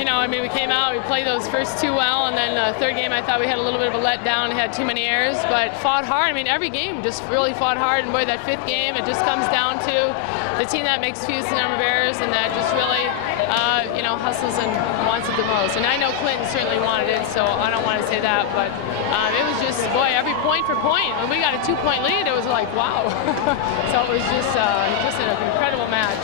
you know, I mean, we came out, we played those first two well, and then the third game I thought we had a little bit of a letdown, had too many errors, but fought hard. I mean, every game just really fought hard, and boy, that fifth game, it just comes down to the team that makes fewest number of errors and that just really, you know, hustles and wants it the most. And I know Clinton certainly wanted it, so I don't want to say that, but it was just, boy, every point for point. When we got a 2-point lead, it was like, wow. So it was just an incredible match.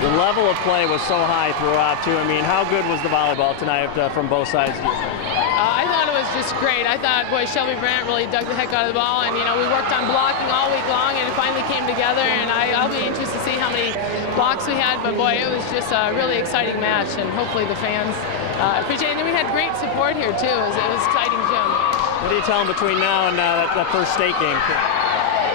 The level of play was so high throughout, too. I mean, how good was the volleyball tonight from both sides? I thought it was just great. I thought, boy, Shelby Brandt really dug the heck out of the ball, and, you know, we worked on blocking all week long, and it finally came together, and I'll be interested to see how many blocks we had, but, boy, it was just a really exciting match, and hopefully the fans appreciate it. And then we had great support here, too. It was an exciting gym. What do you tell them between now and that first state game?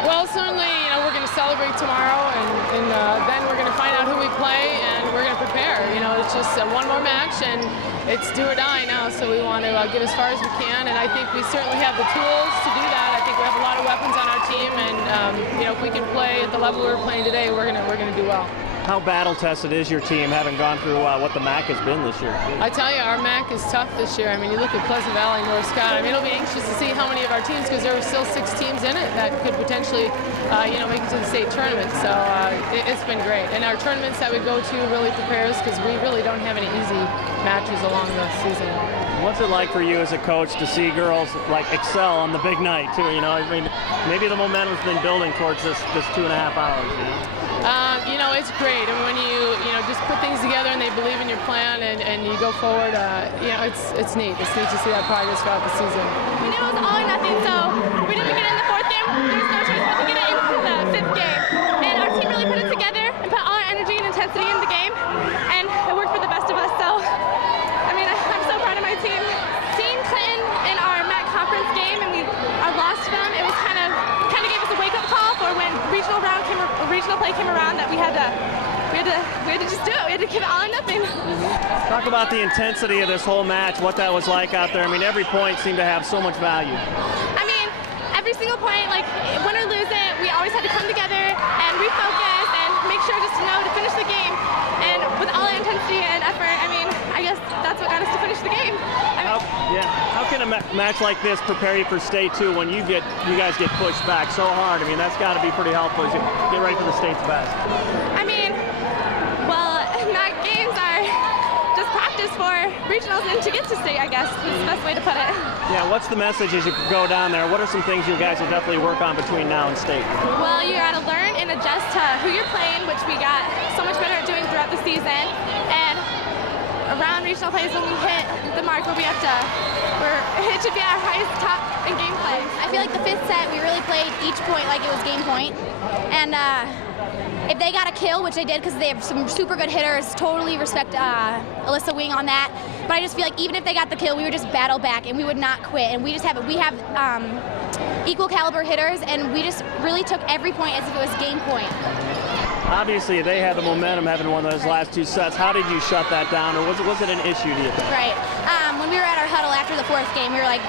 Well, certainly, you know, we're going to celebrate tomorrow, and then we're going to find out who we play, and we're going to prepare. You know, it's just one more match, and it's do or die now, so we want to get as far as we can, and I think we certainly have the tools to do that. I think we have a lot of weapons on our team, and, you know, if we can play at the level we're playing today, we're going to do well. How battle-tested is your team, having gone through what the MAC has been this year? I tell you, our MAC is tough this year. I mean, you look at Pleasant Valley, North Scott. I mean, it'll be anxious to see how many of our teams, because there were still 6 teams in it that could potentially, you know, make it to the state tournament. So it's been great. And our tournaments that we go to really prepare us, because we really don't have any easy matches along the season. What's it like for you as a coach to see girls like excel on the big night too? You know, I mean, maybe the momentum's been building towards this 2.5 hours. You know, it's great. And when you know, just put things together and they believe in your plan and you go forward, you know, it's neat. It's neat to see that progress throughout the season. We knew it was all or nothing, so we didn't get it in the 4th game. There was no choice but to get it into the 5th game. And our team really put it together and put all our energy and intensity in the game, and it worked for the best of us. So, I mean, I'm so proud of my team. Seeing Clinton in our MAC conference game and we lost to them, it was kind of gave us a wake-up call for when regional play came around, that we had to just do it. We had to give it all or nothing. Talk about the intensity of this whole match, what that was like out there. I mean, every point seemed to have so much value. I mean, every single point, like win or lose it, we always had to come together and refocus and make sure just to know to finish the game. And with all the intensity and effort, I mean, I guess that's what got us to finish the game. How can a match like this prepare you for state too when you guys get pushed back so hard? I mean, that's got to be pretty helpful as you get ready for the state's best. I mean, well, MAC games are just practice for regionals and to get to state, I guess, is the best way to put it. Yeah, what's the message as you go down there? What are some things you guys will definitely work on between now and state? Well, you got to learn and adjust to who you're playing, which we got so much better at doing throughout the season. And around regional plays, when we hit the mark where we have to, it should be our highest top in gameplay. I feel like the 5th set, we really played each point like it was game point. And if they got a kill, which they did because they have some super good hitters, totally respect Alyssa Wing on that. But I just feel like even if they got the kill, we would just battle back and we would not quit. And we have equal caliber hitters, and we just really took every point as if it was game point. Obviously, they had the momentum having won those last 2 sets. How did you shut that down, or was it an issue, do you think? Right. When we were at our huddle after the 4th game, we were like,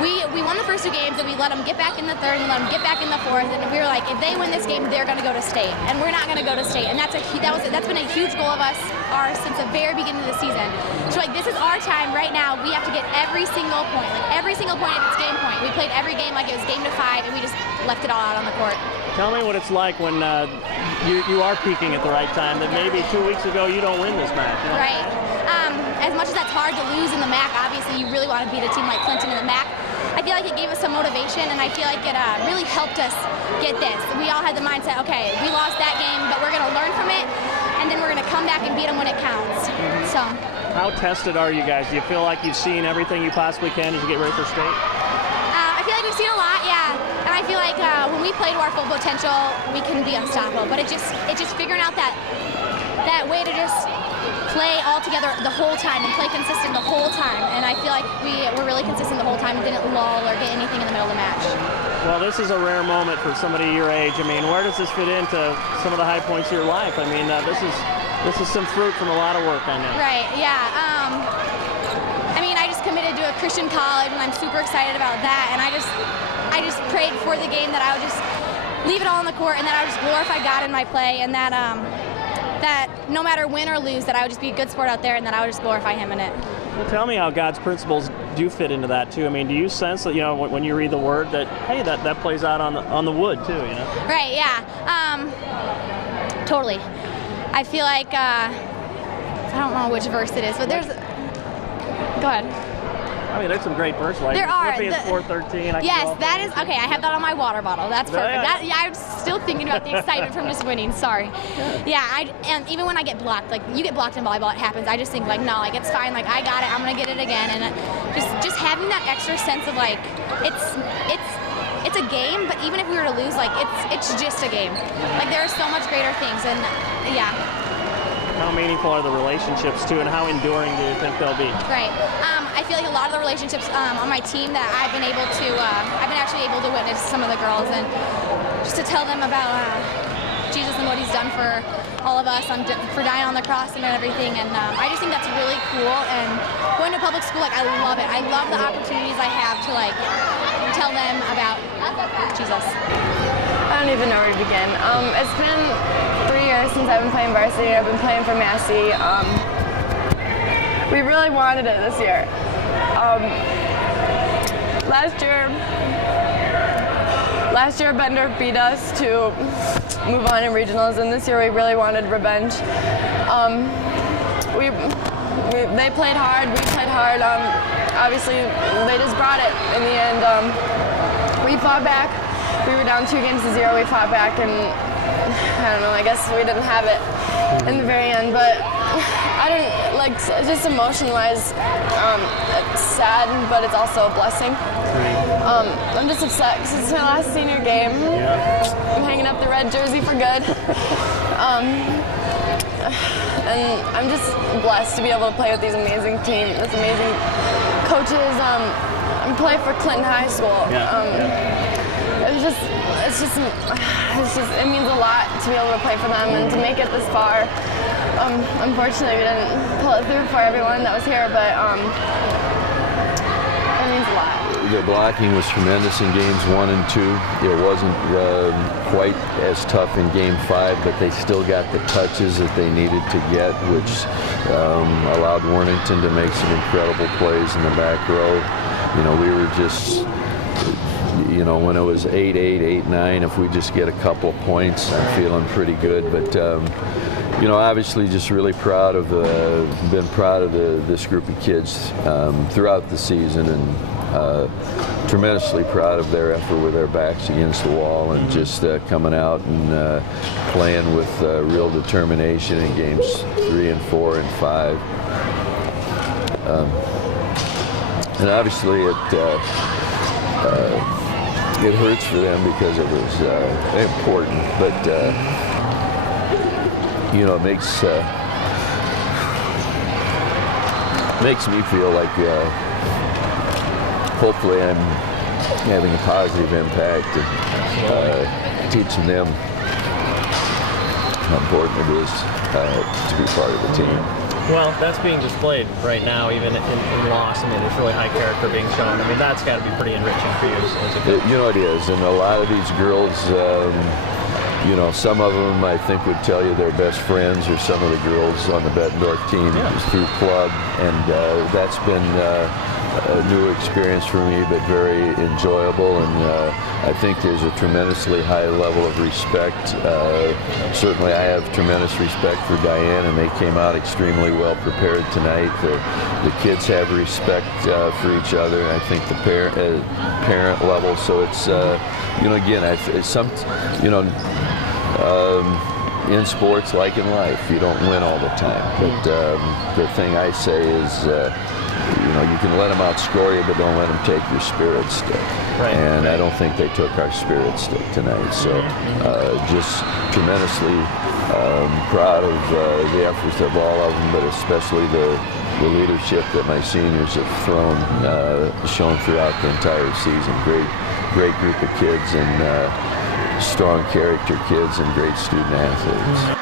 we won the first 2 games, and we let them get back in the 3rd, and let them get back in the 4th, and we were like, if they win this game, they're going to go to state, and we're not going to go to state, and that's been a huge goal of ours since the very beginning of the season. So like, this is our time right now. We have to get every single point, if it's game point. We played every game like it was game to 5, and we just left it all out on the court. Tell me what it's like when you are peaking at the right time, that maybe 2 weeks ago you don't win this match. You know? Right. As much as that's hard to lose in the MAC, obviously you really want to beat a team like Clinton in the MAC. I feel like it gave us some motivation, and I feel like it really helped us get this. We all had the mindset, okay, we lost that game, but we're going to learn from it, and then we're going to come back and beat them when it counts. So. How tested are you guys? Do you feel like you've seen everything you possibly can as you get ready for state? I feel like we've seen a lot, yeah. And I feel like when we play to our full potential, we can be unstoppable. But it's just figuring out that way to just play all together the whole time and play consistent the whole time. And I feel like we were really consistent the whole time and didn't lull or get anything in the middle of the match. Well, this is a rare moment for somebody your age. I mean, where does this fit into some of the high points of your life? I mean, this is some fruit from a lot of work, I know. Right, yeah. I mean, I just committed to a Christian college, and I'm super excited about that. And I just prayed for the game that I would just leave it all on the court, and that I would just glorify God in my play, and that that no matter win or lose, that I would just be a good sport out there and that I would just glorify him in it. Well, tell me how God's principles do fit into that too. I mean, do you sense that, you know, when you read the Word, that hey, that plays out on the wood too, you know? Right. Yeah. Totally. I feel like I don't know which verse it is, but there's. Go ahead. I mean, there's some great verses. Like There are. Philippians 4:13. Yes, that is okay. I have that on my water bottle. That's perfect. Yeah. I'm still thinking about the excitement from just winning. Sorry. Yeah. And even when I get blocked, like you get blocked in volleyball, it happens. I just think like, no, like it's fine. Like I got it. I'm gonna get it again. And just having that extra sense of like, it's a game. But even if we were to lose, like it's just a game. Like there are so much greater things. And yeah. How meaningful are the relationships too, and how enduring do you think they'll be? Right. I feel like a lot of the relationships on my team that I've been actually able to witness some of the girls, and just to tell them about Jesus and what He's done for all of us, for dying on the cross and everything. And I just think that's really cool. And going to public school, like I love it. I love the opportunities I have to like tell them about Jesus. I don't even know where to begin. It's been 3 years since I've been playing varsity. I've been playing for Massey. We really wanted it this year. Last year Bettendorf beat us to move on in regionals, and this year we really wanted revenge. They played hard, we played hard. Obviously, they just brought it in the end. We fought back. We were down 2-0. We fought back, and I don't know, I guess we didn't have it in the very end, but I didn't, like, just emotion-wise, it's sad, but it's also a blessing. I'm just upset because it's my last senior game. I'm hanging up the red jersey for good. And I'm just blessed to be able to play with these amazing team, this amazing coaches. I play for Clinton High School. It means a lot to be able to play for them and to make it this far. Unfortunately, we didn't pull it through for everyone that was here, but it means a lot. The blocking was tremendous in games 1 and 2. It wasn't quite as tough in game 5, but they still got the touches that they needed to get, which allowed Warrington to make some incredible plays in the back row. You know, we were just, you know, when it was 8-8, 8-9, if we just get a couple of points, I'm feeling pretty good. But you know, obviously, just really proud of this group of kids throughout the season, and tremendously proud of their effort with their backs against the wall and just coming out and playing with real determination in games 3 and 4 and 5. And obviously, it hurts for them because it was important, but you know, it makes me feel like hopefully I'm having a positive impact and teaching them how important it is to be part of the team. Well, that's being displayed right now, even in loss. I mean, there's really high character being shown. I mean, that's got to be pretty enriching for you as a coach. You know, it is. And a lot of these girls, you know, some of them I think would tell you they're best friends, or some of the girls on the Bettendorf team through club. And that's been a new experience for me, but very enjoyable. And I think there's a tremendously high level of respect. Certainly I have tremendous respect for Diane, and they came out extremely well prepared tonight. The kids have respect for each other, and I think the parent level. So it's, you know, again, it's some, you know, in sports like in life, you don't win all the time. But the thing I say is, you know, you can let them outscore you, but don't let them take your spirit stick. And I don't think they took our spirit stick tonight. So just tremendously proud of the efforts of all of them, but especially the leadership that my seniors have shown throughout the entire season. Great group of kids, and strong character kids and great student athletes.